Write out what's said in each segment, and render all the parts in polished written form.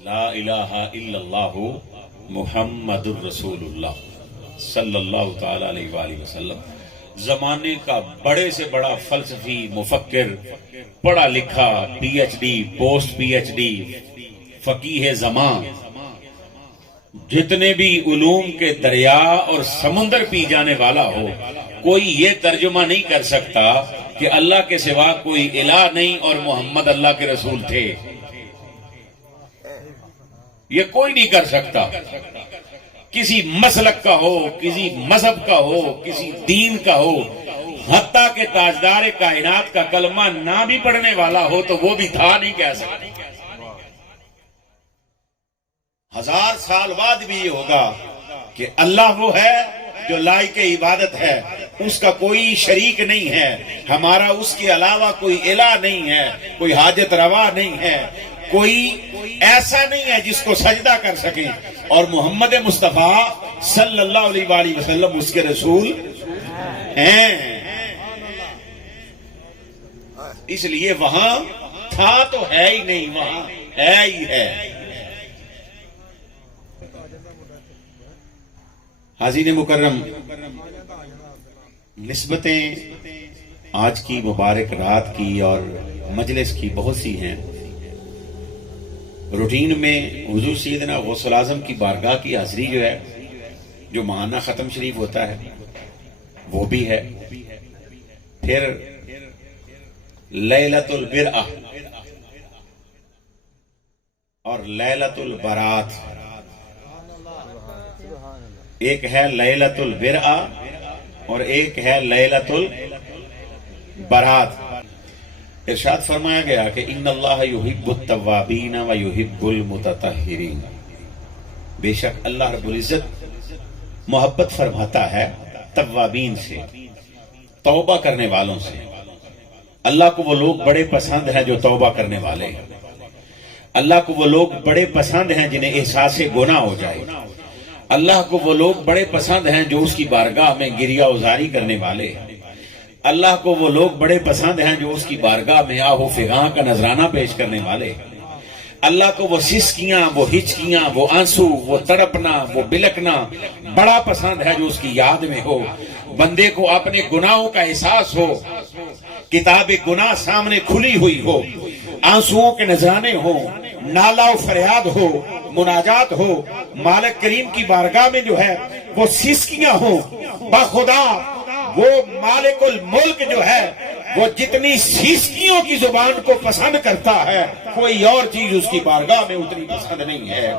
لا الہ الا اللہ محمد الرسول اللہ صلی اللہ تعالی علیہ وآلہ وسلم زمانے کا بڑے سے بڑا فلسفی مفکر، پڑھا لکھا، P H D, post P H D, فقیہ زمان، جتنے بھی علوم کے دریا اور سمندر پی جانے والا ہو، کوئی یہ ترجمہ نہیں کر سکتا کہ اللہ کے سوا کوئی الہ نہیں اور محمد اللہ کے رسول تھے۔ یہ کوئی نہیں کر سکتا، کسی مسلک کا ہو، کسی مذہب کا ہو، کسی دین کا ہو، حتیٰ کہ تاجدار کائنات کا کلمہ نہ بھی پڑھنے والا ہو تو وہ بھی تھا نہیں کہہ سکتا۔ 1000 سال بعد بھی یہ ہوگا کہ اللہ وہ ہے جو لائق عبادت ہے، اس کا کوئی شریک نہیں ہے، ہمارا اس کے علاوہ کوئی الہ نہیں ہے، کوئی حاجت روا نہیں ہے، کوئی ایسا نہیں ہے جس کو سجدہ کر سکیں، اور محمد مصطفیٰ صلی اللہ علیہ وآلہ وسلم اس کے رسول ہیں۔ اس لیے وہاں تھا تو ہے ہی نہیں، وہاں ہے ہی ہے۔ حاضرین مکرم، نسبتیں آج کی مبارک رات کی اور مجلس کی بہت سی ہیں۔ روٹین میں حضور سیدنا غوث الاعظم کی بارگاہ کی حاضری جو ہے، جو ماہانہ ختم شریف ہوتا ہے، وہ بھی ہے۔ پھر لیلۃ البرأہ اور لیلۃ البرات، ایک ہے لیلۃ البرأہ اور ایک ہے لیلۃ البرات۔ ارشاد فرمایا گیا کہ ان اللہ یحب التوابین و یحب المتطہرین، بے شک اللہ رب العزت محبت فرماتا ہے توابین سے، توبہ کرنے والوں سے۔ اللہ کو وہ لوگ بڑے پسند ہیں جو توبہ کرنے والے ہیں، اللہ کو وہ لوگ بڑے پسند ہیں جنہیں احساس گناہ ہو جائے، اللہ کو وہ لوگ بڑے پسند ہیں جو اس کی بارگاہ میں گریہ ازاری کرنے والے ہیں، اللہ کو وہ لوگ بڑے پسند ہیں جو اس کی بارگاہ میں آہ و فغاں کا نذرانہ پیش کرنے والے ہیں، اللہ کو وہ سسکیاں، وہ ہچکیاں، وہ آنسو، وہ تڑپنا، وہ بلکنا بڑا پسند ہے جو اس کی یاد میں ہو۔ بندے کو اپنے گناہوں کا احساس ہو، کتاب گناہ سامنے کھلی ہوئی ہو، آنسوؤں کے نذرانے ہو، نالا و فریاد ہو، مناجات ہو، مالک کریم کی بارگاہ میں جو ہے وہ سسکیاں ہوں۔ بخدا وہ مالک الملک جو ہے وہ جتنی سیسکیوں کی زبان کو پسند کرتا ہے، کوئی اور چیز اس کی بارگاہ میں اتنی پسند نہیں ہے۔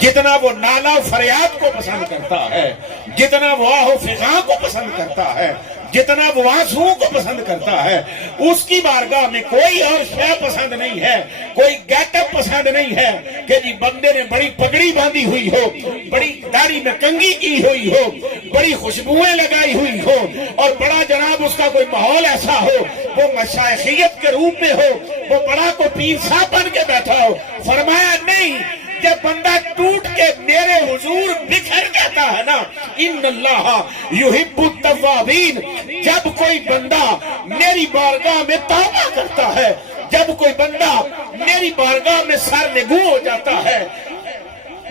جتنا وہ نالا و فریاد کو پسند کرتا ہے، جتنا وہ آہ و فغاں کو پسند کرتا ہے، جتنا وہ آنسوؤں کو پسند کرتا ہے، اس کی بارگاہ میں کوئی اور شے پسند نہیں ہے، کوئی گیٹ اپ پسند نہیں ہے کہ جی بندے نے بڑی پگڑی باندھی ہوئی ہو، بڑی داڑھی میں کنگھی کی ہوئی ہو، بڑی خوشبوئیں لگائی ہوئی ہو، اور بڑا جناب اس کا کوئی ماحول ایسا ہو، وہ مشائخیت کے روپ میں ہو، وہ بڑا کو پیر صاحب بن کے بیٹھا ہو۔ فرمایا نہیں، جب بندہ ٹوٹ کے میرے حضور بکھر جاتا ہے نا، ان اللہ یحب التوابین، جب کوئی بندہ میری بارگاہ میں توبہ کرتا ہے، جب کوئی بندہ میری بارگاہ میں سرنگوں ہو جاتا ہے،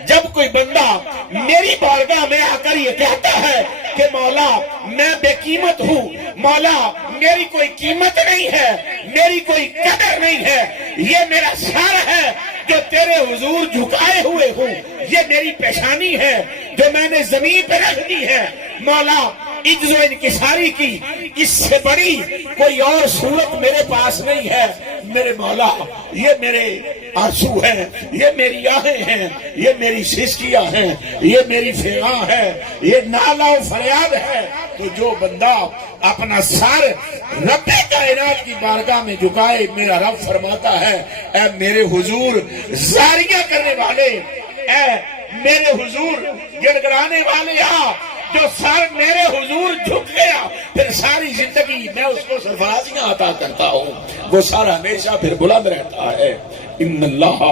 جب کوئی بندہ میری بارگاہ میں آ کر یہ کہتا ہے کہ مولا میں بے قیمت ہوں، مولا میری کوئی قیمت نہیں ہے، میری کوئی قدر نہیں ہے، یہ میرا سر ہے جو تیرے حضور جھکائے ہوئے ہوں، یہ میری پیشانی ہے جو میں نے زمین پہ رکھ دی ہے، مولا عجز و انکساری کی اس سے بڑی کوئی اور صورت میرے پاس نہیں ہے، میرے مولا یہ میرے آنسو ہیں، یہ میری آہیں ہیں، یہ میری سسکیاں ہیں، یہ میری فغاں ہے، یہ نالا و فریاد ہے۔ تو جو بندہ اپنا سر رب کائنات کی بارگاہ میں جھکائے، میرا رب فرماتا ہے اے میرے حضور زاریاں کرنے والے، اے میرے حضور گڑگڑانے والے، جو سر میرے حضور جھک گیا پھر ساری زندگی میں اس کو سرفرازیاں عطا کرتا ہوں، وہ سر ہمیشہ پھر بلند رہتا ہے۔ ان اللہ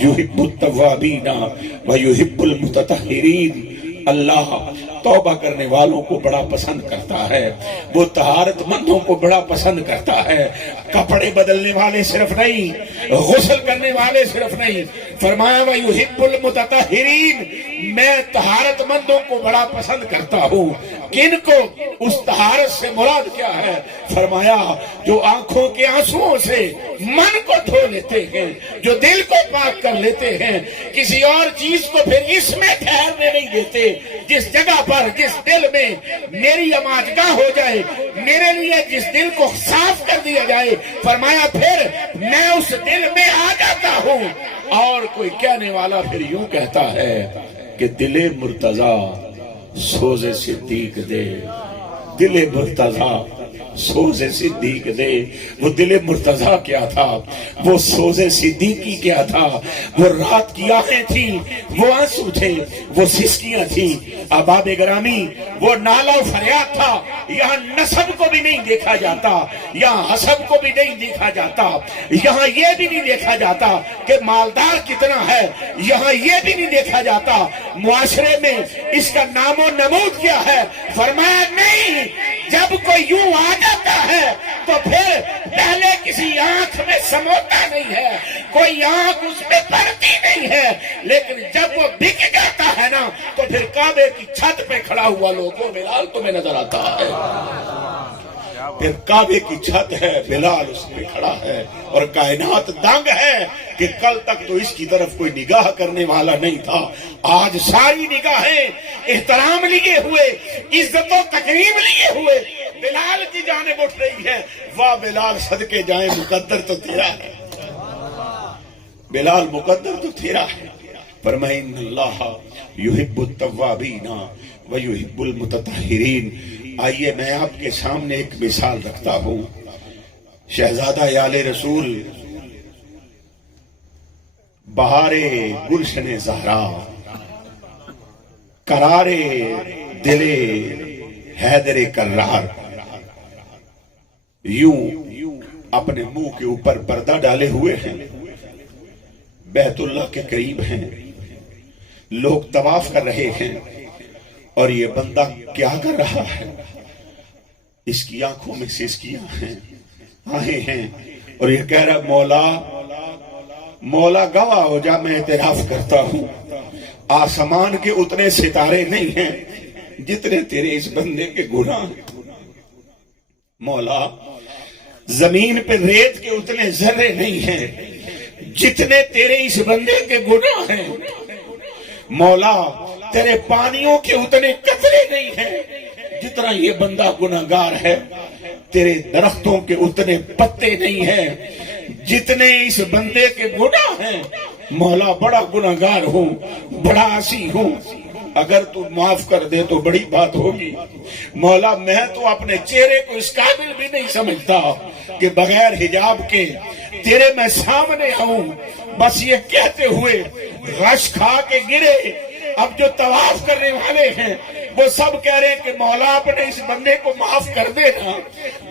یحب التوابین و یحب المتطہرین، اللہ توبہ کرنے والوں کو بڑا پسند کرتا ہے، وہ طہارت مندوں کو بڑا پسند کرتا ہے، کپڑے بدلنے والے صرف نہیں، غسل کرنے والے صرف نہیں، فرمایا وَيُحِبُّ الْمُتَطَہِّرِينَ، میں طہارت مندوں کو بڑا پسند کرتا ہوں۔ کن کو؟ اس طہارت سے مراد کیا ہے؟ فرمایا جو آنکھوں کے آنسوؤں سے من کو دھو لیتے ہیں، جو دل کو پاک کر لیتے ہیں، کسی اور چیز کو پھر اس میں ٹھہرنے نہیں دیتے، جس جگہ پر جس دل میں میری اماجگاہ ہو جائے، میرے لیے جس دل کو صاف کر دیا جائے، فرمایا پھر میں اس دل میں آ جاتا ہوں۔ اور کوئی کہنے والا پھر یوں کہتا ہے کہ دل مرتضیٰ سوز صدیق دے، دل مرتضیٰ سوز صدیق دے۔ وہ دل مرتضیٰ کیا تھا؟ وہ سوز صدیقی کیا تھا؟ وہ رات کی آنکھیں تھی، وہ آنسو تھے، وہ سسکیاں تھی۔ احباب گرامی، وہ نالہ و فریاد تھا۔ یہاں نسب کو بھی نہیں دیکھا جاتا، یہاں حسب کو بھی نہیں دیکھا جاتا، یہاں یہ بھی نہیں دیکھا جاتا کہ مالدار کتنا ہے، یہاں یہ بھی نہیں دیکھا جاتا معاشرے میں اس کا نام و نمود کیا ہے۔ فرمایا نہیں، جب کوئی یوں آ جاتا ہے تو پھر پہلے کسی آنکھ میں سموتا نہیں ہے، کوئی آنکھ اس میں پڑتی نہیں ہے، لیکن جب وہ بک جاتا ہے نا تو پھر کعبے کی چھت پہ کھڑا ہوا لوگوں بلال تمہیں نظر آتا ہے۔ پھر کعبے کی چھت ہے، بلال اس پہ کھڑا ہے، اور کائنات دنگ ہے کہ کل تک تو اس کی طرف کوئی نگاہ کرنے والا نہیں تھا، آج ساری نگاہیں احترام لیے ہوئے، عزت و تکریم لیے ہوئے بلال کی جانب اٹھ رہی ہے۔ واہ بلال، صدقے جائیں، مقدر تو تیرا ہے، بلال مقدر تو تیرا ہے۔ فرمائے ان اللہ یحب التوابین ویحب المتطہرین۔ آئیے میں آپ کے سامنے ایک مثال رکھتا ہوں۔ شہزادہ آل رسول، بہار گلشن زہرا، قرار دل حیدر کرار، یوں اپنے منہ کے اوپر پردہ ڈالے ہوئے ہیں، بیت اللہ کے قریب ہیں، لوگ طواف کر رہے ہیں، اور یہ بندہ کیا کر رہا ہے؟ اس کی آنکھوں میں سسکیاں ہیں، آہیں ہیں، اور یہ کہہ رہا مولا مولا گواہ ہو جا، میں اعتراف کرتا ہوں آسمان کے اتنے ستارے نہیں ہیں جتنے تیرے اس بندے کے گناہ ہیں، مولا زمین پہ ریت کے اتنے ذرے نہیں ہیں جتنے تیرے اس بندے کے گناہ ہیں، مولا تیرے پانیوں کے اتنے قطرے نہیں ہیں جتنا یہ بندہ گناہگار ہے، تیرے درختوں کے اتنے پتے نہیں ہیں جتنے اس بندے کے گناہ ہیں، مولا بڑا گناہگار ہوں، بڑا عاصی ہوں، اگر تو معاف کر دے تو بڑی بات ہوگی، مولا میں تو اپنے چہرے کو اس قابل بھی نہیں سمجھتا کہ بغیر حجاب کے تیرے میں سامنے آؤں، بس یہ کہتے ہوئے غش کھا کے گرے۔ اب جو طواف کرنے والے ہیں وہ سب کہہ رہے ہیں کہ مولا اپنے اس بندے کو معاف کر دینا،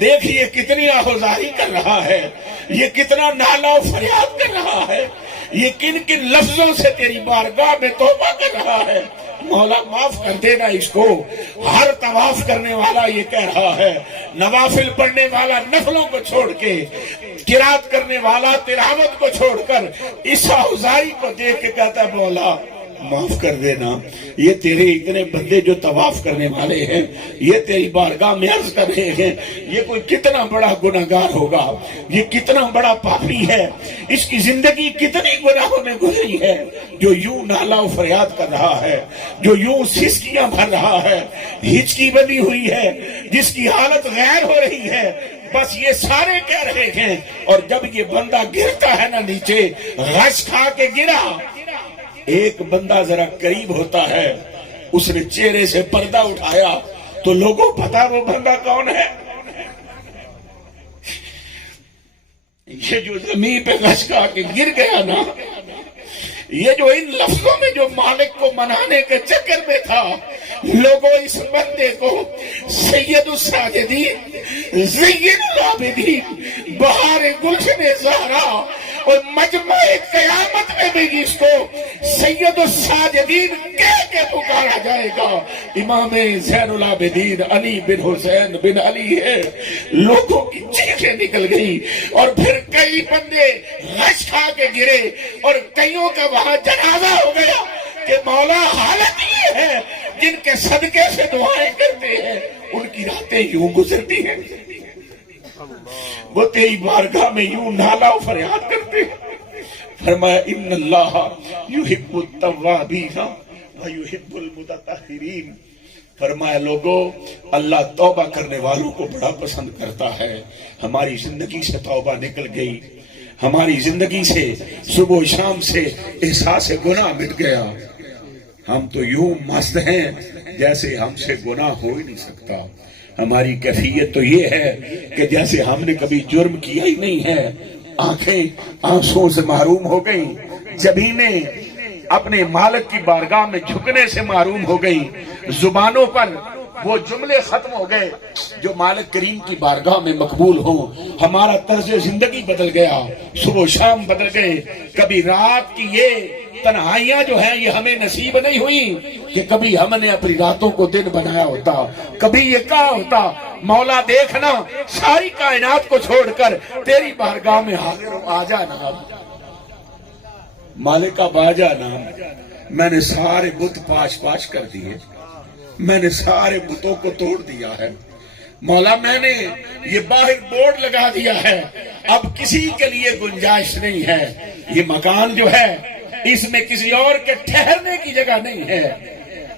دیکھیے کتنی آہوزاری کر رہا ہے، یہ کتنا نالہ و فریاد کر رہا ہے، یہ کن کن لفظوں سے تیری بارگاہ میں توبہ کر رہا ہے، مولا معاف کر دینا اس کو۔ ہر طواف کرنے والا یہ کہہ رہا ہے، نوافل پڑھنے والا نفلوں کو چھوڑ کے، قرات کرنے والا تلاوت کو چھوڑ کر اس آہوزاری کو دیکھ کے کہتا ہے مولا معاف کر دینا۔ یہ تیرے اتنے بندے جو طواف کرنے والے ہیں، یہ تیری بارگاہ میں عرض کر رہے ہیں، یہ کوئی کتنا بڑا گناہگار ہوگا، یہ کتنا بڑا پاپی ہے، اس کی زندگی کتنی گناہوں میں گزری ہے، جو یوں نالہ و فریاد کر رہا ہے، جو یوں سسکیاں بھر رہا ہے، ہچکی بنی ہوئی ہے، جس کی حالت غیر ہو رہی ہے، بس یہ سارے کہہ رہے ہیں۔ اور جب یہ بندہ گرتا ہے نا نیچے، غش کھا کے گرا، ایک بندہ ذرا قریب ہوتا ہے، اس نے چہرے سے پردہ اٹھایا تو لوگوں پتا وہ بندہ کون ہے؟ یہ جو زمین پہ غش کھا کے گر گیا نا، یہ جو ان لفظوں میں جو مالک کو منانے کے چکر میں تھا، لوگوں اس بندے کو سید الساجدین، زین العابدین، بہار گلشن زہرا، اور مجمع قیامت میں بھی اس کو سید الساجدین کہہ کے پکارا جائے گا۔ امام زین العابدین علی بن حسین بن علی ہے، لوگوں کی چیخیں نکل گئی، اور پھر کئی بندے غش کھا کے گرے، اور کئیوں کا وہاں جنازہ ہو گیا کہ مولا حالت یہ ہے جن کے صدقے سے دعائیں کرتے ہیں ان کی راتیں یوں گزرتی ہیں، وہ تیری بارگاہ میں یوں نالا و فریاد کرتے ہیں۔ فرمایا ان اللہ یحب التوابین و یحب المتطہرین، فرمایا لوگوں اللہ توبہ کرنے والوں کو بڑا پسند کرتا ہے۔ ہماری زندگی سے توبہ نکل گئی، ہماری زندگی سے صبح و شام سے احساس گناہ مٹ گیا، ہم تو یوں مست ہیں جیسے ہم سے گناہ ہو ہی نہیں سکتا۔ ہماری کیفیت تو یہ ہے کہ جیسے ہم نے کبھی جرم کیا ہی نہیں ہے، آنکھیں آنسوں سے محروم ہو گئیں، جبینیں اپنے مالک کی بارگاہ میں جھکنے سے محروم ہو گئیں، زبانوں پر وہ جملے ختم ہو گئے جو مالک کریم کی بارگاہ میں مقبول ہوں۔ ہمارا طرز زندگی بدل گیا، صبح و شام بدل گئے۔ کبھی رات کی یہ تنہائیاں جو ہیں یہ ہمیں نصیب نہیں ہوئی کہ کبھی ہم نے اپنی راتوں کو دن بنایا ہوتا، کبھی یہ کہا ہوتا مولا دیکھنا ساری کائنات کو چھوڑ کر تیری بارگاہ میں حاضر ہوں، آ جا نام مالک اب آ جا نام۔ میں نے سارے بت پاش کر دیے، میں نے سارے بتوں کو توڑ دیا ہے مولا، میں نے یہ باہر بورڈ لگا دیا ہے، اب کسی کے لیے گنجائش نہیں ہے، یہ مکان جو ہے اس میں کسی اور کے ٹھہرنے کی جگہ نہیں ہے۔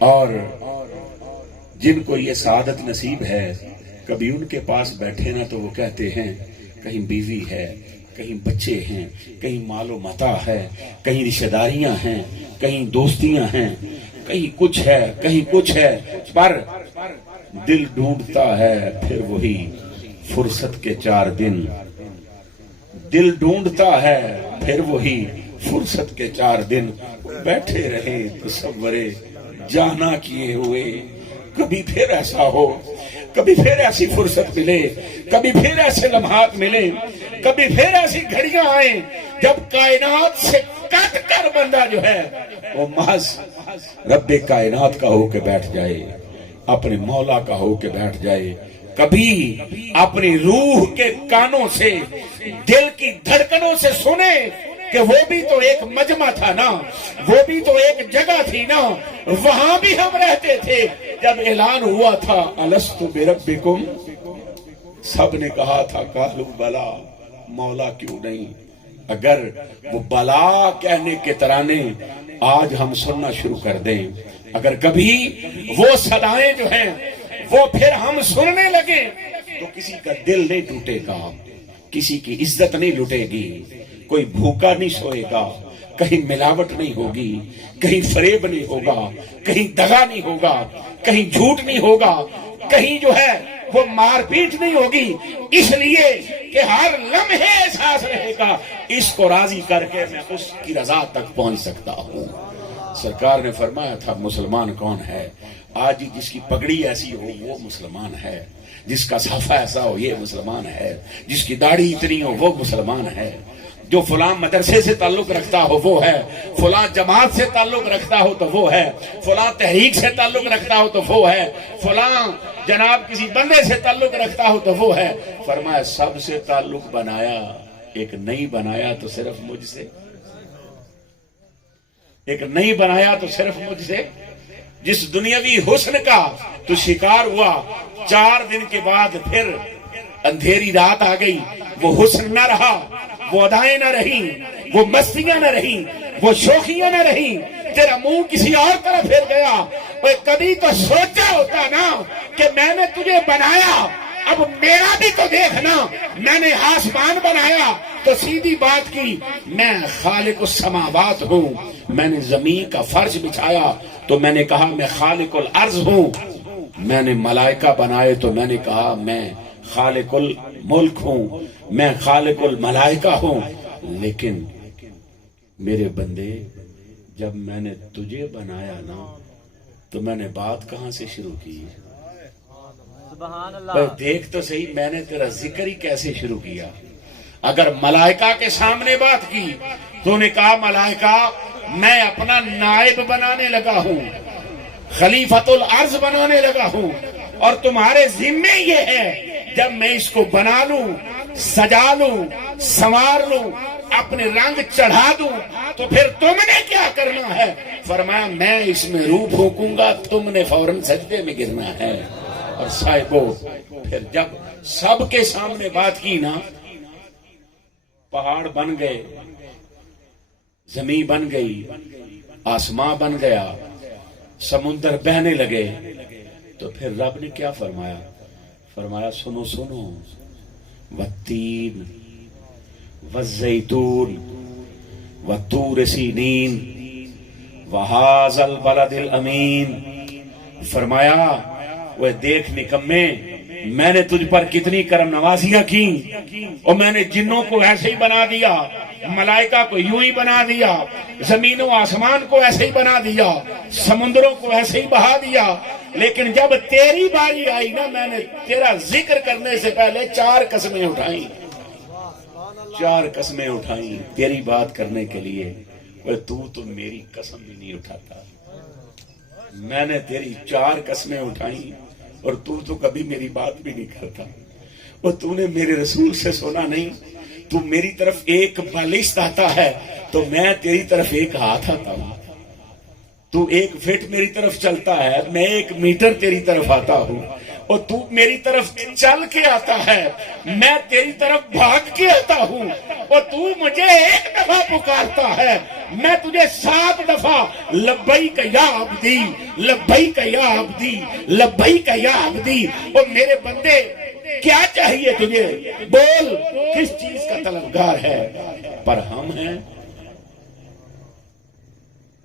اور جن کو یہ سعادت نصیب ہے کبھی ان کے پاس بیٹھے نا تو وہ کہتے ہیں کہیں بیوی ہے، کہیں بچے ہیں، کہیں مال و متاع ہے، کہیں رشتہ داریاں ہیں، کہیں دوستیاں ہیں، کہیں کچھ ہے، کہیں کچھ ہے، پر دل ڈھونڈتا ہے پھر وہی فرصت کے 4 دن، دل ڈھونڈتا ہے پھر وہی فرصت کے 4 دن، بیٹھے رہے تصورے جانا کیے ہوئے، کبھی پھر ایسا ہو، کبھی پھر ایسی فرصت ملے، کبھی پھر ایسے لمحات ملے، کبھی پھر ایسی گھڑیاں آئیں جب کائنات سے کٹ کر بندہ جو ہے وہ محض رب کائنات کا ہو کے بیٹھ جائے، اپنے مولا کا ہو کے بیٹھ جائے، کبھی اپنی روح کے کانوں سے دل کی دھڑکنوں سے سنے کہ وہ بھی تو ایک مجمع تھا نا، وہ بھی تو ایک جگہ تھی نا، وہاں بھی ہم رہتے تھے جب اعلان ہوا تھا الست بربکم، سب نے کہا تھا قالوا بلا، مولا کیوں نہیں۔ اگر وہ بلا کہنے کے ترانے آج ہم سننا شروع کر دیں، اگر کبھی وہ صدائیں جو ہیں وہ پھر ہم سننے لگے تو کسی کا دل نہیں ٹوٹے گا، کسی کی عزت نہیں لٹے گی، کوئی بھوکا نہیں سوئے گا، کہیں ملاوٹ نہیں ہوگی، کہیں فریب نہیں ہوگا، کہیں دغا نہیں ہوگا، کہیں جھوٹ نہیں ہوگا، کہیں جو ہے وہ مار پیٹ نہیں ہوگی، اس لیے کہ ہر لمحے احساس رہے گا اس کو راضی کر کے میں اس کی رضا تک پہنچ سکتا ہوں۔ سرکار نے فرمایا تھا مسلمان کون ہے؟ آج جس کی پگڑی ایسی ہو وہ مسلمان ہے، جس کا صفحہ ایسا ہو یہ مسلمان ہے، جس کی داڑھی اتنی ہو وہ مسلمان ہے، جو فلاں مدرسے سے تعلق رکھتا ہو وہ ہے، فلاں جماعت سے تعلق رکھتا ہو تو وہ ہے، فلاں تحریک سے تعلق رکھتا ہو تو وہ ہے، فلاں جناب کسی بندے سے تعلق رکھتا ہو تو وہ ہے۔ فرمایا سب سے تعلق بنایا، ایک نہیں بنایا تو صرف مجھ سے، ایک نہیں بنایا تو صرف مجھ سے۔ جس دنیاوی حسن کا تو شکار ہوا، 4 دن کے بعد پھر اندھیری رات آ گئی، وہ حسن نہ رہا، وہ ادائیں نہ رہیں، وہ مستیاں نہ رہیں، وہ شوخیاں نہ رہیں، تیرا منہ کسی اور طرف پھر گیا۔ کبھی تو سوچا ہوتا نا کہ میں نے تجھے بنایا، اب میرا بھی تو دیکھنا، میں نے آسمان بنایا تو سیدھی بات کی میں خالق السماوات ہوں، میں نے زمین کا فرش بچھایا تو میں نے کہا میں خالق الارض ہوں، میں نے ملائکہ بنائے تو میں نے کہا میں خالق الملک ہوں، میں خالق الملائکہ ہوں۔ لیکن میرے بندے جب میں نے تجھے بنایا نا تو میں نے بات کہاں سے شروع کی؟ سبحان اللہ۔ دیکھ تو صحیح میں نے تیرا ذکر ہی کیسے شروع کیا۔ اگر ملائکہ کے سامنے بات کی تو نے کہا ملائکہ میں اپنا نائب بنانے لگا ہوں، خلیفۃ الارض بنانے لگا ہوں، اور تمہارے ذمے یہ ہے جب میں اس کو بنا لوں، سجا لوں، سنوار لوں، اپنے رنگ چڑھا دوں تو پھر تم نے کیا کرنا ہے؟ فرمایا میں اس میں روح پھونکوں گا، تم نے فوراً سجدے میں گرنا ہے۔ اور صاحبو پھر جب سب کے سامنے بات کی نا، پہاڑ بن گئے، زمین بن گئی، آسمان بن گیا، سمندر بہنے لگے، تو پھر رب نے کیا فرمایا؟ فرمایا سنو سنو، والتین والزیتون والطور سینین وہذا البلد الامین۔ فرمایا وہ دیکھ نکمے، میں نے تجھ پر کتنی کرم نوازیاں کی، اور میں نے جنوں کو ایسے ہی بنا دیا، ملائکہ کو یوں ہی بنا دیا، زمین و آسمان کو ایسے ہی بنا دیا، سمندروں کو ایسے ہی بہا دیا، لیکن جب تیری باری آئی نا، میں نے تیرا ذکر کرنے سے پہلے 4 قسمیں اٹھائیں، 4 قسمیں اٹھائیں تیری بات کرنے کے لیے۔ تو میری قسم بھی نہیں اٹھاتا، میں نے تیری 4 قسمیں اٹھائیں اور تو کبھی میری بات بھی نہیں کرتا، اور تو نے میرے رسول سے سنا نہیں، تو میری طرف ایک بالشت آتا ہے تو میں تیری طرف ایک ہاتھ آتا ہوں، تو 1 فٹ میری طرف چلتا ہے، میں 1 میٹر تیری طرف آتا ہوں، اور تو میری طرف چل کے آتا ہے، میں تیری طرف بھاگ کے آتا ہوں، اور تو مجھے 1 دفعہ پکارتا ہے، میں تجھے 7 دفعہ لبیک یا عبدی، لبیک یا عبدی، لبیک یا عبدی۔ اور میرے بندے کیا چاہیے تجھے؟ بول کس چیز کا طلبگار ہے؟ پر ہم ہیں،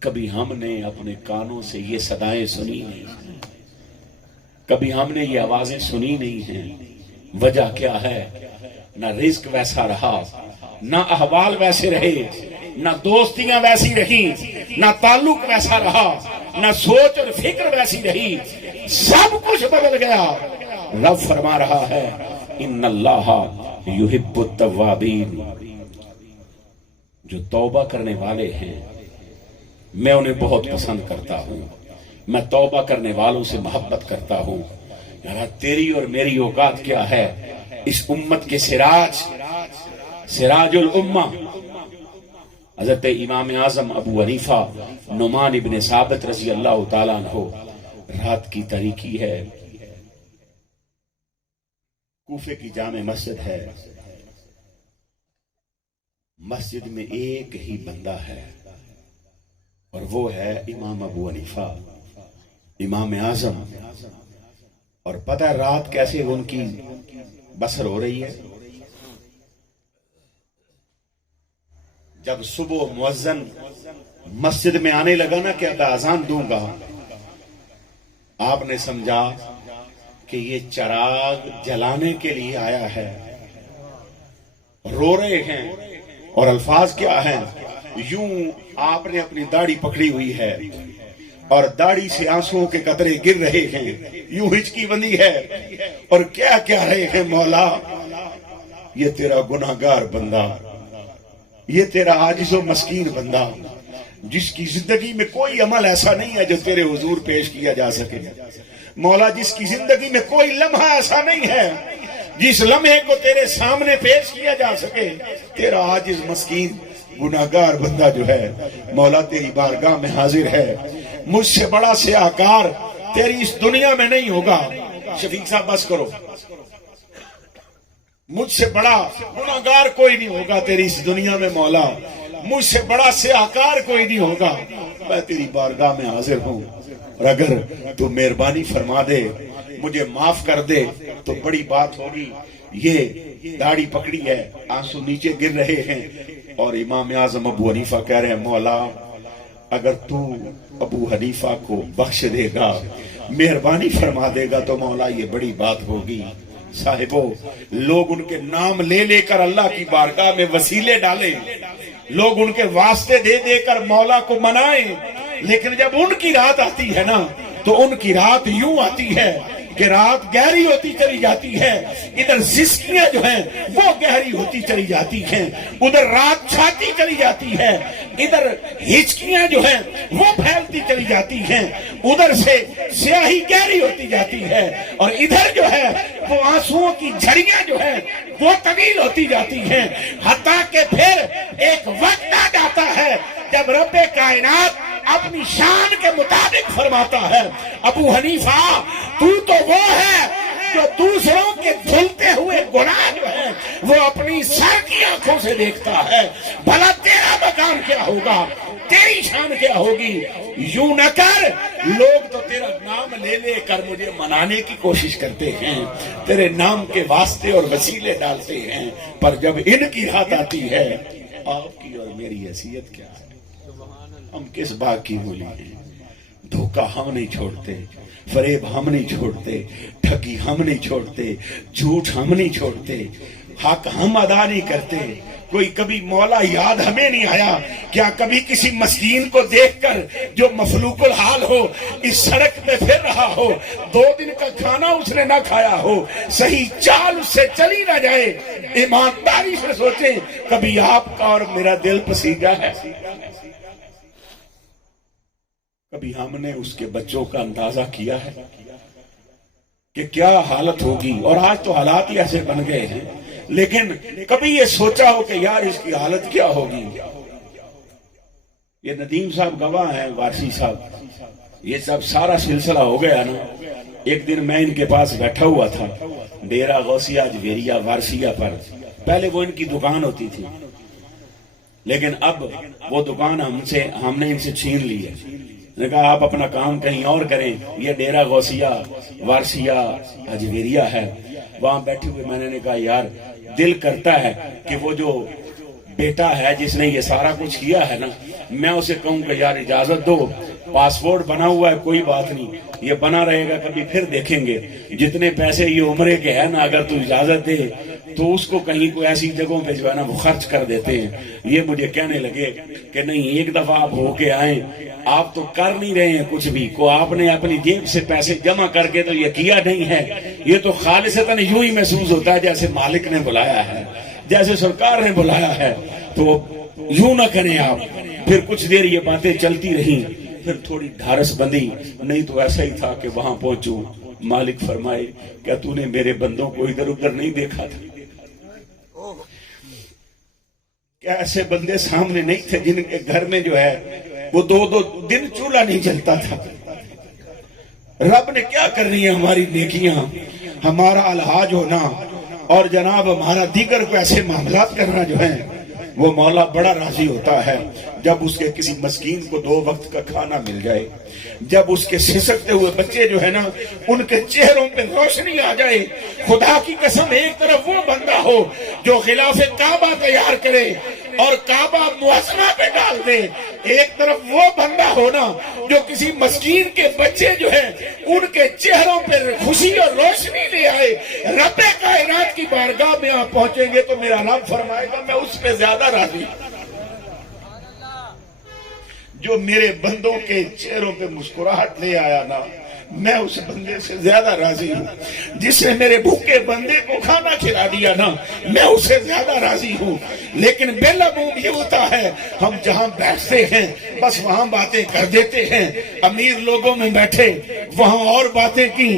کبھی ہم نے اپنے کانوں سے یہ صدائیں سنی نہیں، کبھی ہم نے یہ آوازیں سنی نہیں ہیں۔ وجہ کیا ہے؟ نہ رزق ویسا رہا، نہ احوال ویسے رہے، نہ دوستیاں ویسی رہی، نہ تعلق ویسا رہا، نہ سوچ اور فکر ویسی رہی، سب کچھ بدل گیا۔ رب فرما رہا ہے ان اللہ یحب التوابین، جو توبہ کرنے والے ہیں میں انہیں بہت پسند کرتا ہوں، میں توبہ کرنے والوں سے محبت کرتا ہوں۔ یار تیری اور میری اوقات کیا ہے؟ اس امت کے سراج الامہ حضرت امام اعظم ابو حنیفہ نعمان ابن ثابت رضی اللہ تعالیٰ عنہ، رات کی تاریکی ہے، کوفے کی جامع مسجد ہے، مسجد میں ایک ہی بندہ ہے اور وہ ہے امام ابو حنیفہ امام اعظم۔ اور پتہ ہے رات کیسے ان کی بسر ہو رہی ہے؟ جب صبح مؤذن مسجد میں آنے لگا نا کہ اب اذان دوں گا، آپ نے سمجھا کہ یہ چراغ جلانے کے لیے آیا ہے، رو رہے ہیں، اور الفاظ کیا ہیں؟ یوں آپ نے اپنی داڑھی پکڑی ہوئی ہے اور داڑھی سے آنسوؤں کے قطرے گر رہے ہیں، یوں ہچکی بندی ہے، اور کیا کہہ رہے ہیں؟ مولا یہ تیرا گناہگار بندہ، یہ تیرا عاجز و مسکین بندہ، جس کی زندگی میں کوئی عمل ایسا نہیں ہے جو تیرے حضور پیش کیا جا سکے۔ مولا جس کی زندگی میں کوئی لمحہ ایسا نہیں ہے جس لمحے کو تیرے سامنے پیش کیا جا سکے، تیرا عاجز مسکین گناہگار بندہ جو ہے مولا تیری بارگاہ میں حاضر ہے۔ مجھ سے بڑا سیاہکار تیری اس دنیا میں نہیں ہوگا۔ شفیق صاحب بس کرو، مجھ سے بڑا گناہگار کوئی نہیں ہوگا تیری اس دنیا میں مولا، مجھ سے بڑا سیاہکار کوئی نہیں ہوگا، میں تیری بارگاہ میں حاضر ہوں، اور اگر تو مہربانی فرما دے مجھے معاف کر دے تو بڑی بات ہوگی۔ یہ داڑھی پکڑی ہے، آنسو نیچے گر رہے ہیں، اور امام اعظم ابو حنیفہ کہہ رہے ہیں مولا اگر تو ابو حنیفہ کو بخش دے گا، مہربانی فرما دے گا تو مولا یہ بڑی بات ہوگی۔ صاحبو لوگ ان کے نام لے لے کر اللہ کی بارگاہ میں وسیلے ڈالیں، لوگ ان کے واسطے دے دے کر مولا کو منائیں، لیکن جب ان کی رات آتی ہے نا تو ان کی رات یوں آتی ہے کہ رات گہری ہوتی چلی جاتی ہے، ادھر سسکیاں جو ہیں وہ گہری ہوتی چلی جاتی ہیں، ادھر رات چھاتی چلی جاتی ہے، ادھر ہچکیاں جو ہیں وہ پھیلتی چلی جاتی ہیں، ادھر سے سیاہی گہری ہوتی جاتی ہے، اور ادھر جو ہے وہ آنسوؤں کی جھڑیاں جو ہیں وہ طویل ہوتی جاتی ہیں، حتیٰ کہ پھر ایک وقت آ جاتا ہے جب رب کائنات اپنی شان کے مطابق فرماتا ہے، ابو حنیفہ تو وہ ہے جو دوسروں کے دھلتے ہوئے گناہ جو ہے وہ اپنی سر کی آنکھوں سے دیکھتا ہے، بھلا تیرا مقام کیا ہوگا، تیری شان کیا ہوگی؟ یوں نہ کر، لوگ تو تیرا نام لے لے کر مجھے منانے کی کوشش کرتے ہیں، تیرے نام کے واسطے اور وسیلے ڈالتے ہیں، پر جب ان کی بات آتی ہے آپ کی اور میری حیثیت کیا ہے؟ ہم کس بات کی مولی ہیں؟ دھوکہ ہم نہیں چھوڑتے، فریب ہم نہیں چھوڑتے، ٹھگی ہم نہیں چھوڑتے، جھوٹ ہم نہیں چھوڑتے، حق ہم ادا نہیں کرتے۔ کوئی کبھی مولا یاد ہمیں نہیں آیا؟ کیا کبھی کسی مسکین کو دیکھ کر جو مفلوق الحال ہو، اس سڑک پہ پھر رہا ہو، 2 دن کا کھانا اس نے نہ کھایا ہو، صحیح چال اس سے چلی نہ جائے، ایمانداری سے سوچیں کبھی آپ کا اور میرا دل پسیجا ہے؟ کبھی ہم نے اس کے بچوں کا اندازہ کیا ہے کہ کیا حالت ہوگی؟ اور آج تو حالات ہی ایسے بن گئے ہیں، لیکن کبھی یہ سوچا ہو کہ یار اس کی حالت کیا ہوگی؟ یہ ندیم صاحب گواہ ہیں، وارسی صاحب، یہ سب سارا سلسلہ ہو گیا نا۔ ایک دن میں ان کے پاس بیٹھا ہوا تھا ڈیرہ غوثیہ جویریہ وارسیہ پر، پہلے وہ ان کی دکان ہوتی تھی، لیکن اب وہ دکان ہم نے ان سے چھین لی ہے۔ نے کہا آپ اپنا کام کہیں اور کریں، یہ ڈیرہ غوثیہ وارسیہ اجویریہ ہے۔ وہاں بیٹھے ہوئے میں نے کہا یار دل کرتا ہے کہ وہ جو بیٹا ہے جس نے یہ سارا کچھ کیا ہے نا، میں اسے کہوں کہ یار اجازت دو، پاسپورٹ بنا ہوا ہے کوئی بات نہیں، یہ بنا رہے گا کبھی پھر دیکھیں گے، جتنے پیسے یہ عمرے کے ہے نا اگر تو اجازت دے تو اس کو کہیں کوئی ایسی جگہوں پہ جو ہے نا وہ خرچ کر دیتے ہیں۔ یہ مجھے کہنے لگے کہ نہیں، ایک دفعہ آپ ہو کے آئیں، آپ تو کر نہیں رہے ہیں کچھ بھی، کو آپ نے اپنی جیب سے پیسے جمع کر کے تو یہ کیا نہیں ہے، یہ تو خالصتاً یوں ہی محسوس ہوتا ہے جیسے مالک نے بلایا ہے، جیسے سرکار نے بلایا ہے، تو یوں نہ کریں آپ۔ پھر کچھ دیر یہ باتیں چلتی رہیں، پھر تھوڑی ڈھارس بندی، نہیں تو ایسا ہی تھا کہ وہاں پہنچوں، مالک فرمائے کیا تو نے میرے بندوں کو ادھر ادھر نہیں دیکھا تھا؟ کیا ایسے بندے سامنے نہیں تھے جن کے گھر میں جو ہے وہ 2 دن چولہا نہیں جلتا تھا؟ رب نے کیا کرنی ہے ہماری نیکیاں، ہمارا الحاج ہونا اور جناب ہمارا دیگر کو ایسے معاملات کرنا جو ہے وہ مولا بڑا راضی ہوتا ہے جب اس کے کسی مسکین کو 2 وقت کا کھانا مل جائے، جب اس کے سسکتے ہوئے بچے جو ہے نا ان کے چہروں پہ روشنی آ جائے۔ خدا کی قسم، ایک طرف وہ بندہ ہو جو خلاف کعبہ تیار کرے اور کعبہ موازنہ پہ ڈال دے، ایک طرف وہ بندہ ہونا جو کسی مسکین کے بچے جو ہیں ان کے چہروں پہ خوشی اور روشنی لے آئے۔ رب کائنات کی بارگاہ میں آپ پہنچیں گے تو میرا رب فرمائے گا میں اس پہ زیادہ راضی ہوں جو میرے بندوں کے چہروں پہ مسکراہٹ لے آیا نا، میں اس بندے سے زیادہ راضی ہوں۔ جس نے میرے بھوکے بندے کو کھانا کھلا دیا نا، میں اسے زیادہ راضی ہوں۔ لیکن بالعموم یہ ہوتا ہے ہم جہاں بیٹھتے ہیں بس وہاں باتیں کر دیتے ہیں۔ امیر لوگوں میں بیٹھے وہاں اور باتیں کی،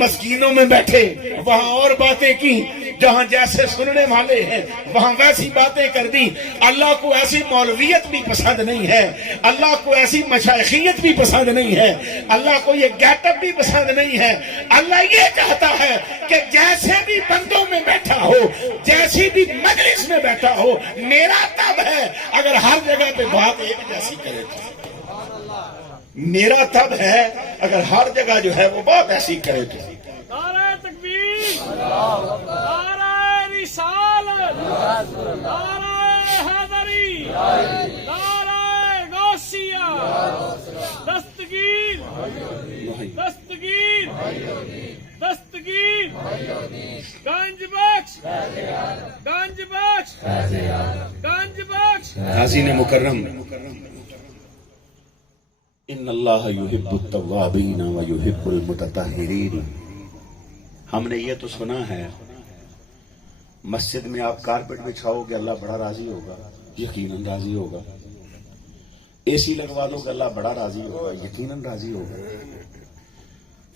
مسکینوں میں بیٹھے وہاں اور باتیں کی، جہاں جیسے سننے والے ہیں وہاں ویسی باتیں کر دی۔ اللہ کو ایسی مولویت بھی پسند نہیں ہے، اللہ کو ایسی مشائخیت بھی پسند نہیں ہے، اللہ کو یہ گیٹ اپ بھی پسند نہیں ہے۔ اللہ یہ چاہتا ہے کہ جیسے بھی بندوں میں بیٹھا ہو، جیسی بھی مجلس میں بیٹھا ہو، میرا تب ہے اگر ہر جگہ پہ بات ایک جیسی کرے تو، میرا تب ہے اگر ہر جگہ جو ہے وہ بات ایسی کرے تو۔ نعرہ تکبیر، نعرہ رسالت، نعرہ حیدری، نعرہ غوثیہ، دستگیر دستگیر دستگیر، گنج بخش گنج بخش گنج بخش۔ حاضرین مکرم، ان اللہ یحب التوابین و یحب المتطہرین۔ ہم نے یہ تو سنا ہے مسجد میں آپ کارپیٹ بچھاؤ گے اللہ بڑا راضی ہوگا، یقیناً راضی ہوگا. اے سی لگوا دو گے اللہ بڑا راضی ہوگا، یقیناً راضی ہوگا.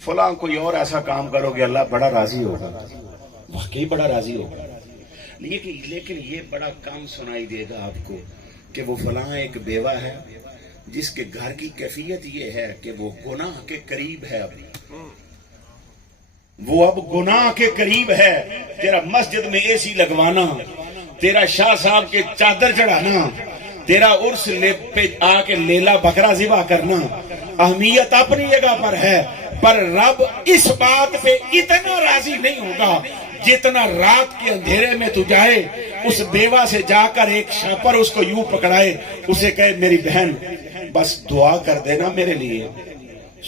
فلاں کوئی اور ایسا کام کرو گے اللہ بڑا راضی ہوگا، واقعی بڑا راضی ہوگا. لیکن یہ بڑا کام سنائی دے گا آپ کو کہ وہ فلاں ایک بیوہ ہے جس کے گھر کی کیفیت یہ ہے کہ وہ گناہ کے قریب ہے. وہ اب گناہ کے قریب ہے. تیرا مسجد میں اے سی لگوانا، تیرا شاہ صاحب کے چادر چڑھانا، تیرا عرس پہ آ کے لیلا بکرا ذبح کرنا اہمیت اپنی جگہ پر ہے، پر رب اس بات پہ اتنا راضی نہیں ہوگا جتنا رات کے اندھیرے میں تو جائے اس بیوہ سے جا کر ایک شاپر اس کو یوں پکڑائے، اسے کہے میری بہن بس دعا کر دینا میرے لیے،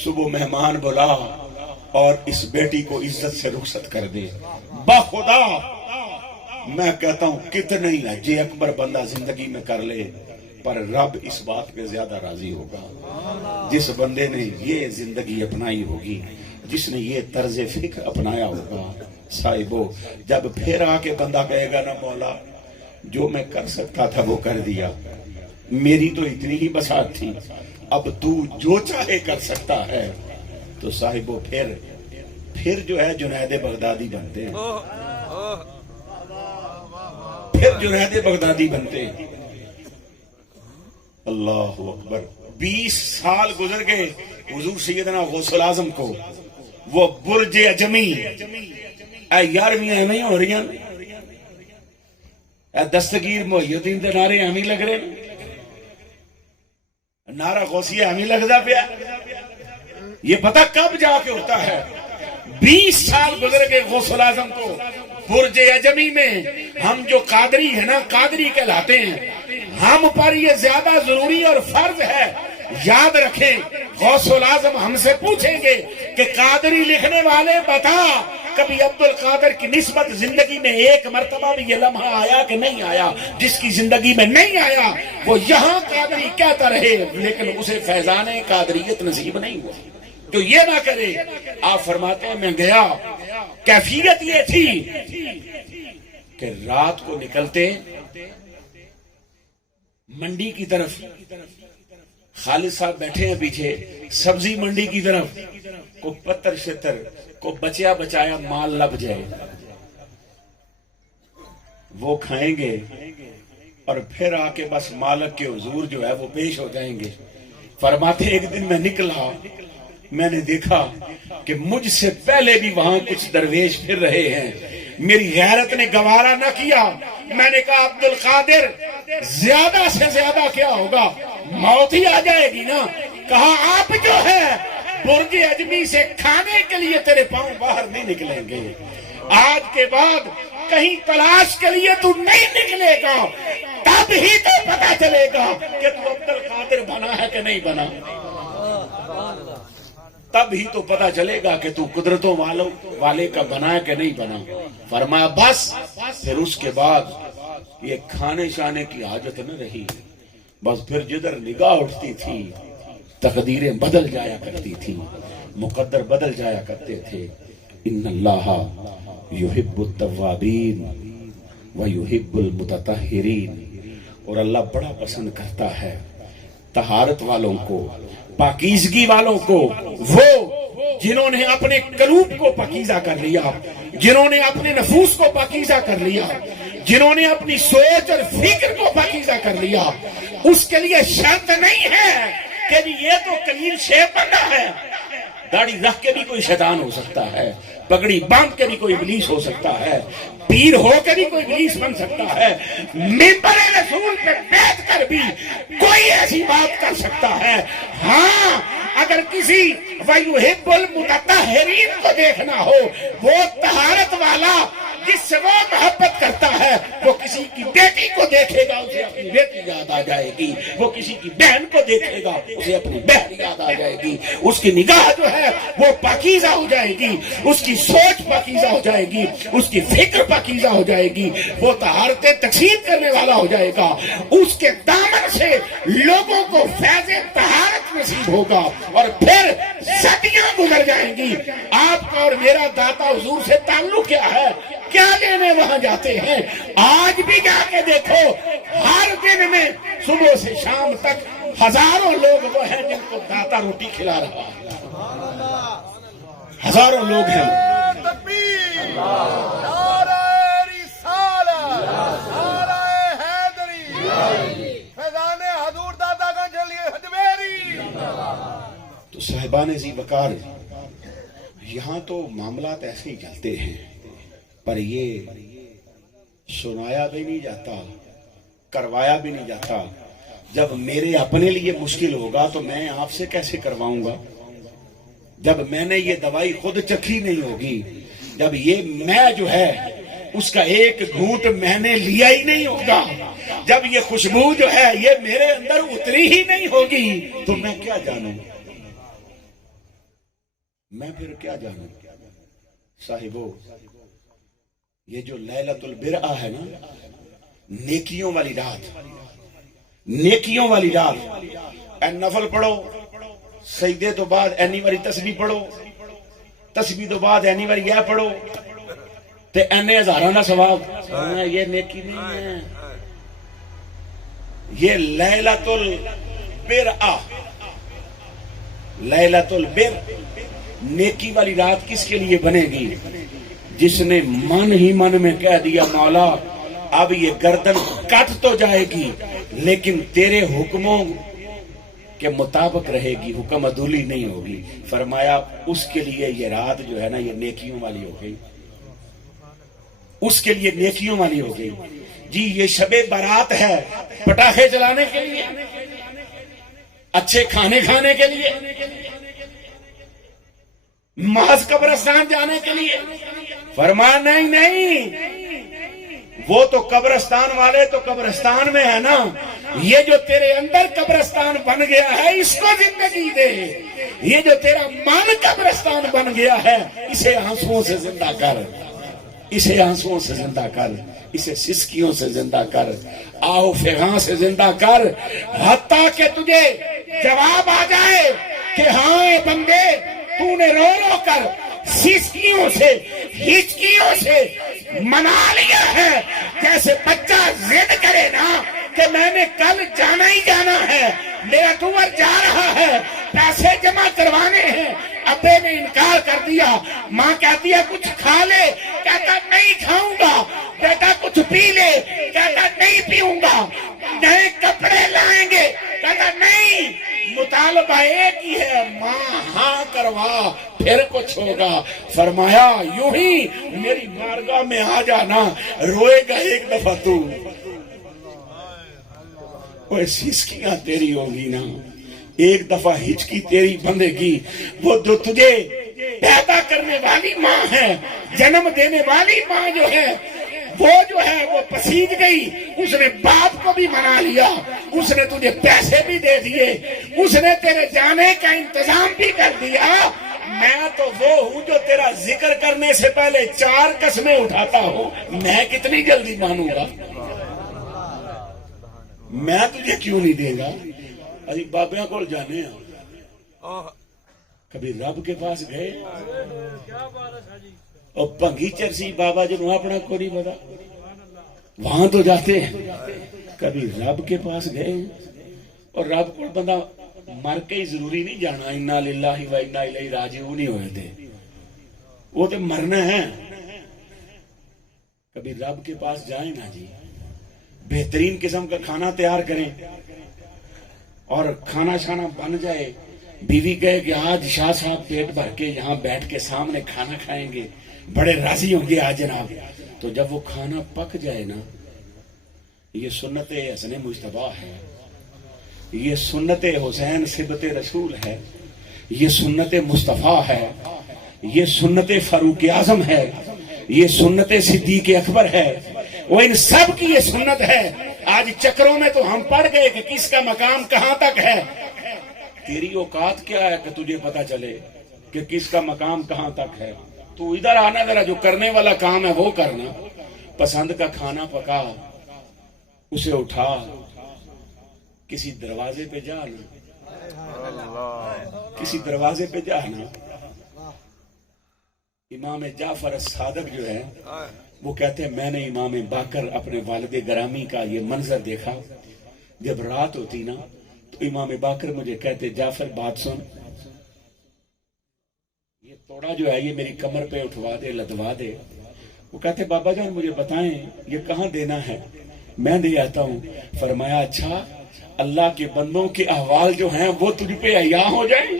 صبح مہمان بلا اور اس بیٹی کو عزت سے رخصت کر دے. بخدا میں کہتا ہوں کتنے ہی حج اکبر بندہ زندگی میں کر لے، پر رب اس بات پہ زیادہ راضی ہوگا جس بندے نے یہ زندگی اپنائی ہوگی، جس نے یہ طرز فکر اپنایا ہوگا. صاحبو جب پھر آ کے بندہ کہے گا نا مولا جو میں کر سکتا تھا وہ کر دیا، میری تو اتنی ہی بساط تھی، اب تو جو چاہے کر سکتا ہے، تو صاحبو پھر جو ہے جنید بغدادی بنتے ہیں، پھر جنید بغدادی بنتے ہیں. اللہ اکبر. 20 سال گزر گئے حضور سیدنا غوث الاعظم کو وہ برج اجمی 11ویں ایویں ہو رہی ہیں، دستگیر محی الدین دے نعرے ایویں لگ رہے ہیں، نعرہ غوثیہ ایویں لگدا پیا. یہ پتہ کب جا کے ہوتا ہے؟ 20 سال گزر گئے غوث الاعظم کو برج اجمی میں. ہم جو قادری ہیں نا، قادری کہلاتے ہیں، ہم پر یہ زیادہ ضروری اور فرض ہے. یاد رکھیں غوث الاعظم ہم سے پوچھیں گے کہ قادری لکھنے والے بتا کبھی عبد القادر کی نسبت زندگی میں ایک مرتبہ بھی یہ لمحہ آیا کہ نہیں آیا؟ جس کی زندگی میں نہیں آیا وہ یہاں قادری کہتا رہے لیکن اسے فیضان قادریت نصیب نہیں ہوا. تو یہ نہ کرے. آپ فرماتے ہیں میں گیا، کیفیت یہ تھی کہ رات کو نکلتے منڈی کی طرف، خالد صاحب بیٹھے ہیں پیچھے، سبزی منڈی کی طرف، کو پتر شتر کو بچیا بچایا مال لب جائے وہ کھائیں گے اور پھر آ کے بس مالک کے حضور جو ہے وہ پیش ہو جائیں گے. فرماتے ایک دن میں نکلا، میں نے دیکھا کہ مجھ سے پہلے بھی وہاں کچھ درویش پھر رہے ہیں. میری غیرت نے گوارا نہ کیا. میں نے کہا عبد القادر زیادہ سے زیادہ کیا ہوگا، موت ہی آ جائے گی نا. کہا آپ جو ہے برج اجمی سے کھانے کے لیے تیرے پاؤں باہر نہیں نکلیں گے. آج کے بعد کہیں تلاش کے لیے تو نہیں نکلے گا، تب ہی تو پتا چلے گا کہ تو عبد القادر بنا ہے کہ نہیں بنا. تب ہی تو پتا چلے گا کہ تو قدرتوں والے کا بنا ہے کہ نہیں بنا. فرمایا بس پھر اس کے بعد یہ کھانے شانے کی حاجت نہ رہی. بس پھر جدھر نگاہ اٹھتی تھی تقدیریں بدل جایا کرتی تھی، مقدر بدل جایا کرتے تھے. ان اللہ یحب التوابین ویحب المتطہرین. اور اللہ بڑا پسند کرتا ہے طہارت والوں کو، پاکیزگی والوں کو، وہ جنہوں نے اپنے قلوب کو پاکیزہ کر لیا، جنہوں نے اپنے نفوس کو پاکیزہ کر لیا، جنہوں نے اپنی سوچ اور فکر کو پاکیزہ کر لیا. اس کے لیے شرط نہیں ہے کہ یہ تو کلین شیپ بندہ ہے. داڑھی رکھ کے بھی کوئی شیطان ہو سکتا ہے، پگڑی باندھ کے بھی کوئی ابلیس ہو سکتا ہے، پیر ہو کے بھی کوئی ابلیس بن سکتا ہے، منبر رسول پہ بیٹھ کر بھی کوئی ایسی بات کر سکتا ہے. ہاں اگر کسی وَيُحِبُّ الْمُتَطَّهِرِينَ کو دیکھنا ہو، وہ طہارت والا جس سے وہ محبت کرتا ہے، وہ کسی کی بیٹی کو دیکھے گا اسے اپنی بیٹی یاد آ جائے گی، وہ کسی کی بہن کو دیکھے گا اسے اپنی بہن یاد آ جائے گی. اس کی نگاہ جو ہے وہ پاکیزہ ہو جائے گی، اس کی سوچ پاکیزہ ہو جائے گی، اس کی فکر پاکیزہ ہو جائے گی، وہ طہارتیں تقسیم کرنے والا ہو جائے گا. اس کے دامن سے لوگوں کو فیض طہارت نصیب ہوگا اور پھر صدیاں گزر جائیں گی، آپ کا اور میرا داتا حضور سے تعلق کیا ہے؟ کیا لینے وہاں جاتے ہیں؟ آج بھی جا کے دیکھو، ہر دن میں صبح سے شام تک ہزاروں لوگ وہ ہیں جن کو داتا روٹی کھلا رہا ہے، ہزاروں لوگ ہیں۔ تکبیر، نعرہ رسالت، نعرہ حیدری، فیضان حضور دادا گنج علی حجویری۔ تو صاحبان ذی وقار، یہاں تو معاملات ایسے ہی چلتے ہیں، پر یہ سنایا بھی نہیں جاتا، کروایا بھی نہیں جاتا۔ جب میرے اپنے لیے مشکل ہوگا تو میں آپ سے کیسے کرواؤں گا؟ جب میں نے یہ دوائی خود چکھی نہیں ہوگی، جب یہ میں جو ہے اس کا ایک گھونٹ میں نے لیا ہی نہیں ہوگا، جب یہ خوشبو جو ہے یہ میرے اندر اتری ہی نہیں ہوگی، تو میں کیا جانوں؟ میں پھر کیا جانوں؟ صاحبو، یہ جو لیلۃ البرأ ہے نا، نیکیوں والی رات، نیکیوں والی رات، اے نفل پڑھو، سجدے تو بعد اینی واری تسبیح پڑھو، تسبیح تو بعد اینی واری یہ پڑھو تے اینے ہزاراں دا ثواب۔ یہ نیکی نہیں ہے، یہ لیلۃ البرأ، لیلۃ البر، نیکی والی رات کس کے لیے بنے گی؟ جس نے من ہی من میں کہہ دیا مولا اب یہ گردن کٹ تو جائے گی لیکن تیرے حکموں کے مطابق رہے گی، حکم عدولی نہیں ہوگی۔ فرمایا اس کے لیے یہ رات جو ہے نا یہ نیکیوں والی ہو گئی، اس کے لیے نیکیوں والی ہو گئی۔ جی یہ شب برات ہے، پٹاخے جلانے کے لیے، اچھے کھانے کھانے کے لیے، محض قبرستان جانے کے لیے؟ فرمایا نہیں نہیں، وہ تو قبرستان والے تو قبرستان میں ہے نا، یہ جو تیرے اندر قبرستان بن گیا ہے اس کو زندگی دے، یہ جو تیرا من قبرستان بن گیا ہے اسے آنسوؤں سے زندہ کر، اسے آنسوؤں سے زندہ کر، اسے سسکیوں سے زندہ کر، آہو فغاں سے زندہ کر، حتیٰ کہ تجھے جواب آ جائے کہ ہاں اے بندے تو نے رو رو کر سسکیوں سے ہچکیوں سے منا لیا ہے، جیسے بچہ ضد کرے نا کہ میں نے کل جانا ہی جانا ہے، میرا ٹور جا رہا ہے، پیسے جمع کروانے ہیں، ابے نے انکار کر دیا، ماں کہتی ہے کچھ کھا لے، کہتا نہیں کھاؤں گا، بیٹا کچھ پی لے، کہتا نہیں پیوں گا، نئے کپڑے لائیں گے، کہتا نہیں، مطالبہ ایک ہی ہے، ماں ہاں کروا پھر کچھ ہوگا۔ فرمایا یوں ہی میری بارگاہ میں آ جانا، روئے گا ایک دفعہ تو، وہ سسکیاں تیری ہوگی نا، ایک دفعہ ہچکی تیری بندے گی۔ وہ جو تجھے پیدا کرنے والی ماں ہے، جنم دینے والی ماں جو ہے وہ پسیج گئی، اس نے باپ کو بھی منا لیا، اس نے تجھے پیسے بھی دے دیے، اس نے تیرے جانے کا انتظام بھی کر دیا۔ میں تو وہ ہوں جو تیرا ذکر کرنے سے پہلے 4 قسمیں اٹھاتا ہوں، میں کتنی جلدی مانوں گا؟ میں تجھے کیوں نہیں دے گا؟ ابھی بابیاں کو جانے ہیں، کبھی رب کے پاس گئے اور بھنگی چرسی بابا جنہوں اپنا کو نہیں پتا، وہاں تو جاتے ہیں، کبھی رب کے پاس گئے اور رب کو بندہ مر کے ہی ضروری نہیں جانا، انا للہ و انا الیہ راجعون نہیں ہوئے تھے، وہ تو مرنا ہے۔ کبھی رب کے پاس جائیں نا جی، بہترین قسم کا کھانا تیار کریں اور کھانا شانا بن جائے، بیوی کہے کہ آج شاہ صاحب پیٹ بھر کے یہاں بیٹھ کے سامنے کھانا کھائیں گے، بڑے راضی ہوں گے آج جناب۔ تو جب وہ کھانا پک جائے نا، یہ سنت حسن مجتبیٰ ہے، یہ سنت حسین صبت رسول ہے، یہ سنت مصطفیٰ ہے، یہ سنت فاروق اعظم ہے، یہ سنت صدیق اکبر ہے، وہ ان سب کی یہ سنت ہے۔ آج چکروں میں تو ہم پڑ گئے کہ کس کا مقام کہاں تک ہے، تیری اوقات کیا ہے کہ تجھے پتا چلے کہ کس کا مقام کہاں تک ہے؟ تو ادھر آنا، ذرا جو کرنے والا کام ہے وہ کرنا، پسند کا کھانا پکا، اسے اٹھا، کسی دروازے پہ جانا، کسی دروازے پہ جانا، امام جعفر صادق جو ہے وہ کہتے ہیں میں نے امام باقر اپنے والد گرامی کا یہ منظر دیکھا، جب رات ہوتی نا تو امام باقر مجھے کہتے جعفر بات سن، یہ توڑا جو ہے یہ میری کمر پہ اٹھوا دے، لدوا دے۔ وہ کہتے بابا جان مجھے بتائیں یہ کہاں دینا ہے، میں دے آتا ہوں۔ فرمایا اچھا اللہ کے بندوں کے احوال جو ہیں وہ تجھ پہ عیاں ہو جائیں۔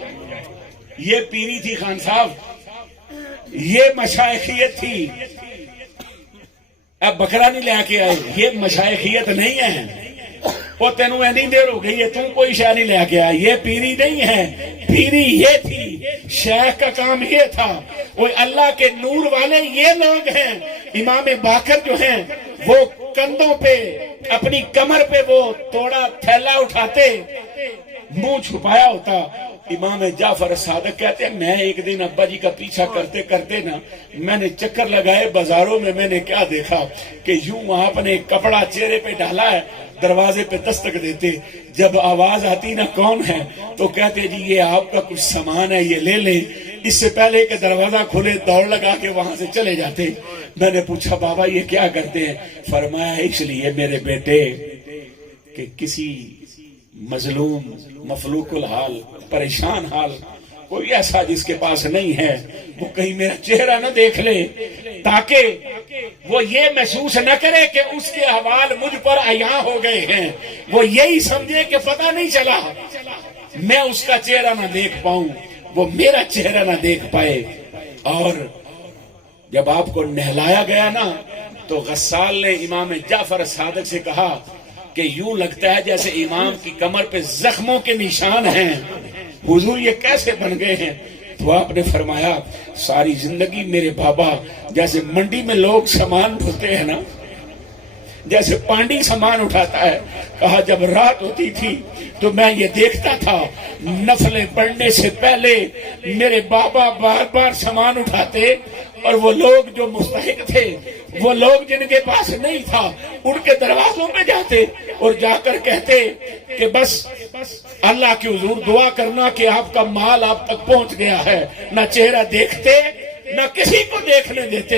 یہ پیری تھی خان صاحب، یہ مشائخیت تھی۔ اب بکرا نہیں لے کے آئے، یہ مشائخیت نہیں ہے۔ وہ تینوں نہیں دیر ہو گئی ہے، تم کوئی شے نہیں لے کے آئے، یہ پیری نہیں ہے، پیری یہ تھی، شیخ کا کام یہ تھا۔ وہ اللہ کے نور والے یہ لوگ ہیں۔ امام باقر جو ہیں وہ کندھوں پہ اپنی کمر پہ وہ توڑا تھیلا اٹھاتے، منہ چھپایا ہوتا۔ امام جعفر صادق کہتے ہیں میں ایک دن ابا جی کا پیچھا کرتے کرتے نا میں نے چکر لگائے بازاروں میں نے کیا دیکھا کہ یوں آپ نے کپڑا چہرے پہ ڈالا ہے، دروازے پہ دستک دیتے، جب آواز آتی نا کون ہے تو کہتے جی یہ آپ کا کچھ سامان ہے یہ لے لیں۔ اس سے پہلے کہ دروازہ کھلے دوڑ لگا کے وہاں سے چلے جاتے۔ میں نے پوچھا بابا یہ کیا کرتے ہیں؟ فرمایا اس لیے میرے بیٹے کہ کسی مظلوم مفلوق الحال پریشان حال کوئی ایسا جس کے پاس نہیں ہے وہ کہیں میرا چہرہ نہ دیکھ لے، تاکہ وہ یہ محسوس نہ کرے کہ اس کے احوال مجھ پر عیاں ہو گئے ہیں، وہ یہی سمجھے کہ پتہ نہیں چلا میں اس کا چہرہ نہ دیکھ پاؤں، وہ میرا چہرہ نہ دیکھ پائے۔ اور جب آپ کو نہلایا گیا نا تو غسال نے امام جعفر صادق سے کہا کہ یوں لگتا ہے جیسے امام کی کمر پہ زخموں کے نشان ہیں، حضور یہ کیسے بن گئے ہیں؟ تو آپ نے فرمایا ساری زندگی میرے بابا جیسے منڈی میں لوگ سامان ڈھوتے ہیں نا، جیسے پانڈی سامان اٹھاتا ہے، کہا جب رات ہوتی تھی تو میں یہ دیکھتا تھا نفلیں پڑھنے سے پہلے میرے بابا بار بار سامان اٹھاتے، اور وہ لوگ جو مستحق تھے، وہ لوگ جن کے پاس نہیں تھا، ان کے دروازوں پہ جاتے اور جا کر کہتے کہ بس اللہ کے حضور دعا کرنا کہ آپ کا مال آپ تک پہنچ گیا ہے۔ نہ چہرہ دیکھتے نہ کسی کو دیکھنے دیتے۔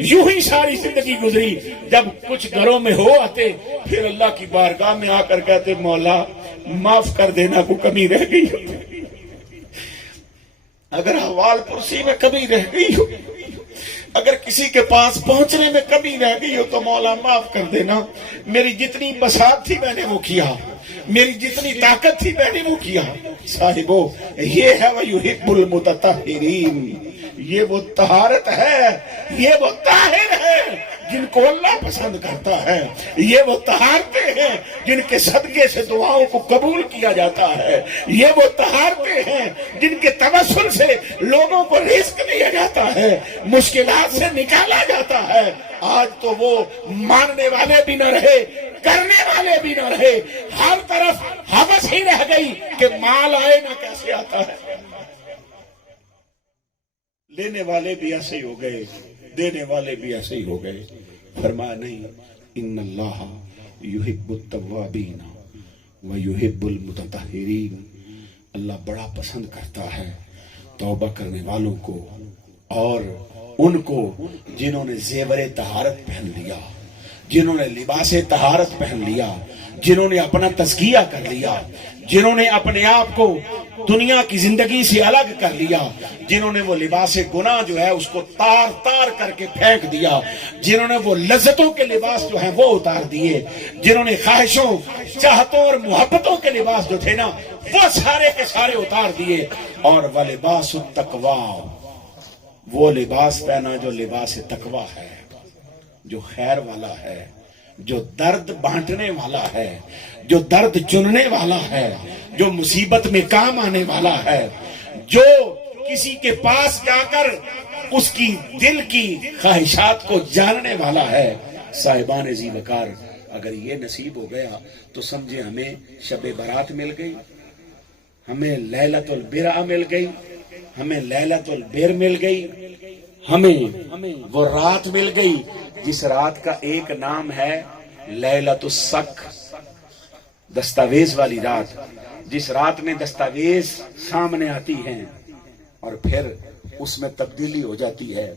یوں ہی ساری زندگی گزری۔ جب کچھ گھروں میں ہو آتے پھر اللہ کی بارگاہ میں آ کر کہتے مولا معاف کر دینا، کو کمی رہ گئی ہو، اگر حوال پرسی میں کمی رہ گئی ہو، اگر کسی کے پاس پہنچنے میں کمی رہ گئی ہو تو مولا معاف کر دینا۔ میری جتنی بساط تھی میں نے وہ کیا، میری جتنی طاقت تھی میں نے وہ کیا۔ صاحبو یہ ہے وَيُحِبُّ الْمُتَطَهِّرِينَ، یہ وہ طہارت ہے، یہ وہ طاہر ہے جن کو اللہ پسند کرتا ہے، یہ وہ طہارتیں ہیں جن کے صدقے سے دعاؤں کو قبول کیا جاتا ہے، یہ وہ طہارتیں ہیں جن کے توسل سے لوگوں کو رزق دیا جاتا ہے، مشکلات سے نکالا جاتا ہے۔ آج تو وہ ماننے والے بھی نہ رہے، کرنے والے بھی نہ رہے، ہر طرف ہوس ہی رہ گئی کہ مال آئے نہ کیسے آتا ہے۔ لینے والے بھی ایسے ہی ہو گئے، دینے والے بھی ایسے ہی ہو گئے۔ فرمایا نہیں، ان اللہ یحب التوابین ویحب المتطہرین، اللہ بڑا پسند کرتا ہے توبہ کرنے والوں کو اور ان کو جنہوں نے زیور طہارت پہن لیا، جنہوں نے لباس طہارت پہن لیا، جنہوں نے اپنا تزکیہ کر لیا، جنہوں نے اپنے آپ کو دنیا کی زندگی سے الگ کر لیا، جنہوں نے وہ لباس گناہ جو ہے اس کو تار تار کر کے پھینک دیا، جنہوں نے وہ لذتوں کے لباس جو ہیں وہ اتار دیے، جنہوں نے خواہشوں چاہتوں اور محبتوں کے لباس جو تھے نا وہ سارے کے سارے اتار دیے، اور وَلِبَاسُ التَّقْوَىٰ، وہ لباس پہنا جو لباس تقوی ہے، جو خیر والا ہے، جو درد بانٹنے والا ہے، جو درد چننے والا ہے، جو مصیبت میں کام آنے والا ہے، جو کسی کے پاس جا کر اس کی دل کی خواہشات کو جاننے والا ہے۔ صاحبان ذی وقار اگر یہ نصیب ہو گیا تو سمجھے ہمیں شب برات مل گئی، ہمیں لیلۃ البرا مل گئی، ہمیں لیلۃ البر مل گئی، ہمیں وہ رات مل گئی جس رات کا ایک نام ہے لیلۃ السق، دستاویز والی رات، جس رات میں دستاویز سامنے آتی ہیں اور پھر اس میں تبدیلی ہو جاتی ہے.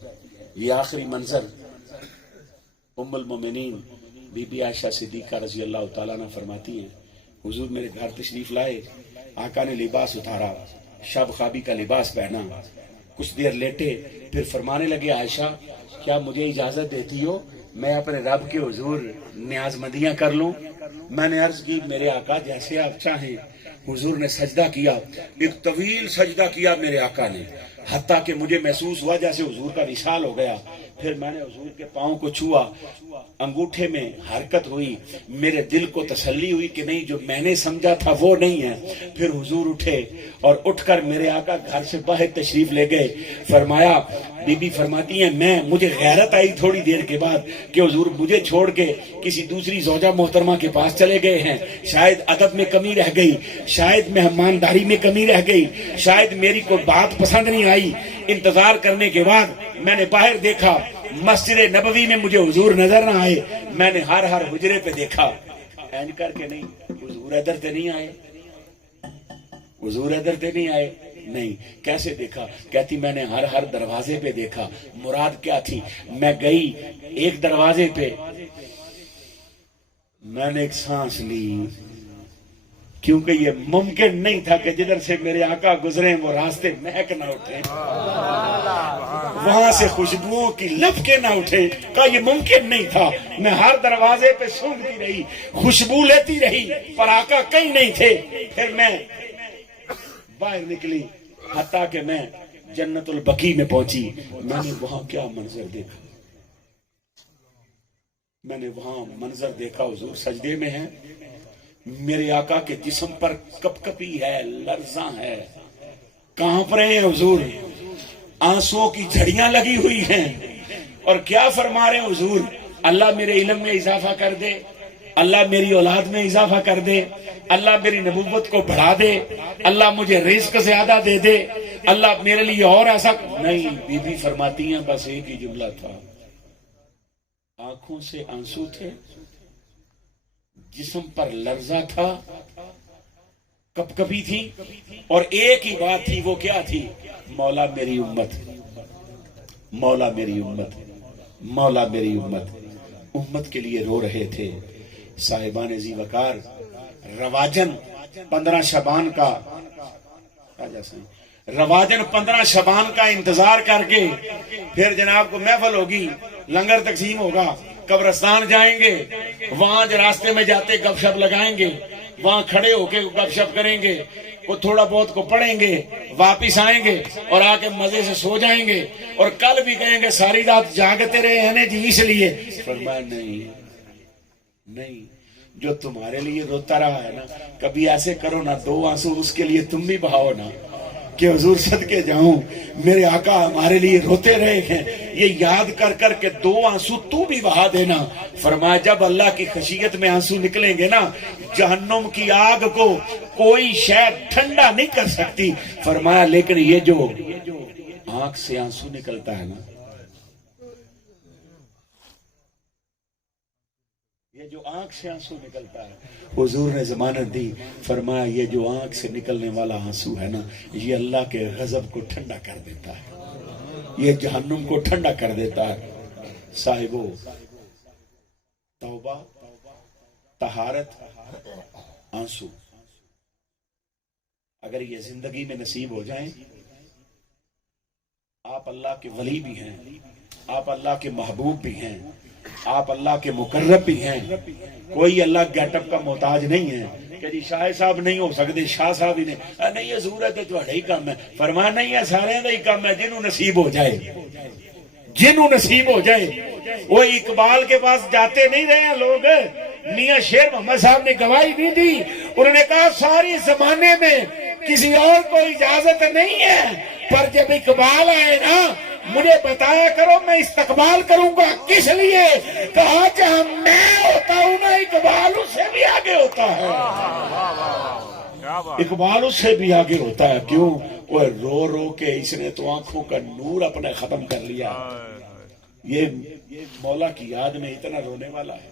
یہ آخری منظر ام المومنین بی بی عائشہ صدیقہ رضی اللہ تعالیٰ عنہ فرماتی ہیں حضور میرے گھر تشریف لائے، آقا نے لباس اتارا، شب خوابی کا لباس پہنا، کچھ دیر لیٹے، پھر فرمانے لگے عائشہ کیا مجھے اجازت دیتی ہو میں اپنے رب کے حضور نیاز مندیاں کر لوں؟ میں نے عرض کی میرے آقا جیسے آپ چاہیں. حضور نے سجدہ کیا، ایک طویل سجدہ کیا میرے آقا نے، حتیٰ کہ مجھے محسوس ہوا جیسے حضور کا وصال ہو گیا. پھر میں نے حضور کے پاؤں کو چھوا، انگوٹھے میں حرکت ہوئی، میرے دل کو تسلی ہوئی کہ نہیں جو میں نے سمجھا تھا وہ نہیں ہے. پھر حضور اٹھے اور اٹھ کر میرے آقا گھر سے باہر تشریف لے گئے. فرمایا بی بی فرماتی ہیں مجھے غیرت آئی تھوڑی دیر کے بعد کہ حضور مجھے چھوڑ کے کسی دوسری زوجہ محترمہ کے پاس چلے گئے ہیں. شاید ادب میں کمی رہ گئی، شاید مہمانداری میں کمی رہ گئی، شاید میری کوئی بات پسند نہیں آئی. انتظار کرنے کے بعد میں نے باہر دیکھا، مسجد نبوی میں مجھے حضور نظر نہ آئے. میں نے ہر حجرے پہ دیکھا، اینج کر کے نہیں حضور ادھر تے نہیں آئے، حضور ادھر تے نہیں آئے. نہیں، کیسے دیکھا؟ کہتی میں نے ہر دروازے پہ دیکھا. مراد کیا تھی؟ میں گئی ایک دروازے پہ، میں نے ایک سانس لی، کیونکہ یہ ممکن نہیں تھا کہ جدھر سے میرے آقا گزرے وہ راستے مہک نہ اٹھے، وہاں سے خوشبوؤں کی لپکیں نہ اٹھے. کہا یہ ممکن نہیں تھا. میں ہر دروازے پہ سونگتی رہی، خوشبو لیتی رہی، پر آقا کہیں نہیں تھے. پھر میں باہر نکلی، حتیٰ کہ میں جنت البقیع میں پہنچی. میں نے وہاں کیا منظر دیکھا، میں نے وہاں منظر دیکھا حضور سجدے میں ہیں، میرے آقا کے جسم پر کپ کپی ہے، لرزاں ہے، کانپ رہے ہیں حضور، آنسوؤں کی جھڑیاں لگی ہوئی ہیں. اور کیا فرما رہے ہیں حضور؟ اللہ میرے علم میں اضافہ کر دے، اللہ میری اولاد میں اضافہ کر دے، اللہ میری نبوت کو بڑھا دے، اللہ مجھے رزق زیادہ دے دے، اللہ میرے لیے اور ایسا نہیں. بی بی فرماتی ہیں بس ایک ہی جملہ تھا، آنکھوں سے آنسو تھے، جسم پر لرزہ تھا، کپ کپی تھی، اور ایک ہی بات تھی. وہ کیا تھی؟ مولا میری امت، مولا میری امت، مولا میری امت. امت کے لیے رو رہے تھے. صاحبان ذی وقار رواجن 15 شعبان کا رواجن 15 شعبان کا انتظار کر کے پھر جناب کو محفل ہوگی، لنگر تقسیم ہوگا، قبرستان جائیں گے، وہاں جو راستے میں جاتے گپ شپ لگائیں گے، وہاں کھڑے ہو کے گپ شپ کریں گے، وہ تھوڑا بہت کو پڑھیں گے، واپس آئیں گے اور آ کے مزے سے سو جائیں گے. اور کل بھی کہیں گے ساری رات جاگتے رہے ہیں جی اس لیے. فرمایا نہیں، جو تمہارے لیے روتا رہا ہے نا، کبھی ایسے کرو نا 2 آنسو اس کے لیے تم بھی بہاؤ نا کہ حضور صدقے جاؤں میرے آقا ہمارے لیے روتے رہے ہیں، یہ یاد کر کر کے 2 آنسو تو بھی بہا دینا. فرمایا جب اللہ کی خشیت میں آنسو نکلیں گے نا، جہنم کی آگ کو کوئی شے ٹھنڈا نہیں کر سکتی. فرمایا لیکن یہ جو آنکھ سے آنسو نکلتا ہے نا، یہ جو آنکھ سے آنسو نکلتا ہے، حضور نے ضمانت دی. فرمایا یہ جو آنکھ سے نکلنے والا آنسو ہے نا، یہ اللہ کے غضب کو ٹھنڈا کر دیتا ہے، یہ جہنم کو ٹھنڈا کر دیتا ہے. صاحبو، توبہ، طہارت، آنسو اگر یہ زندگی میں نصیب ہو جائیں، آپ اللہ کے ولی بھی ہیں، آپ اللہ کے محبوب بھی ہیں، آپ اللہ کے مقرب بھی ہیں. کوئی اللہ گیٹ اپ کا محتاج نہیں ہے کہ جی شاہ صاحب نہیں ہو سکتے، شاہ صاحب ہی نہیں یہ ضرورت ہے تو ہی کام ہے. فرمایا نہیں ہے، سارے دا ہی کام ہے، جنہوں نصیب ہو جائے، جنہوں نصیب ہو جائے. وہ اقبال کے پاس جاتے نہیں رہے ہیں لوگ، میاں شیر محمد صاحب نے گواہی نہیں دی، انہوں نے کہا ساری زمانے میں کسی اور کو اجازت نہیں ہے، پر جب اقبال آئے نا مجھے بتایا کرو میں استقبال کروں گا. کس لیے؟ کہا جہاں میں ہوتا ہوں نا اقبال اس سے بھی آگے ہوتا ہے، اقبال اس سے بھی آگے ہوتا ہے. کیوں؟ وہ رو رو کے اس نے تو آنکھوں کا نور اپنے ختم کر لیا. یہ مولا کی یاد میں اتنا رونے والا ہے.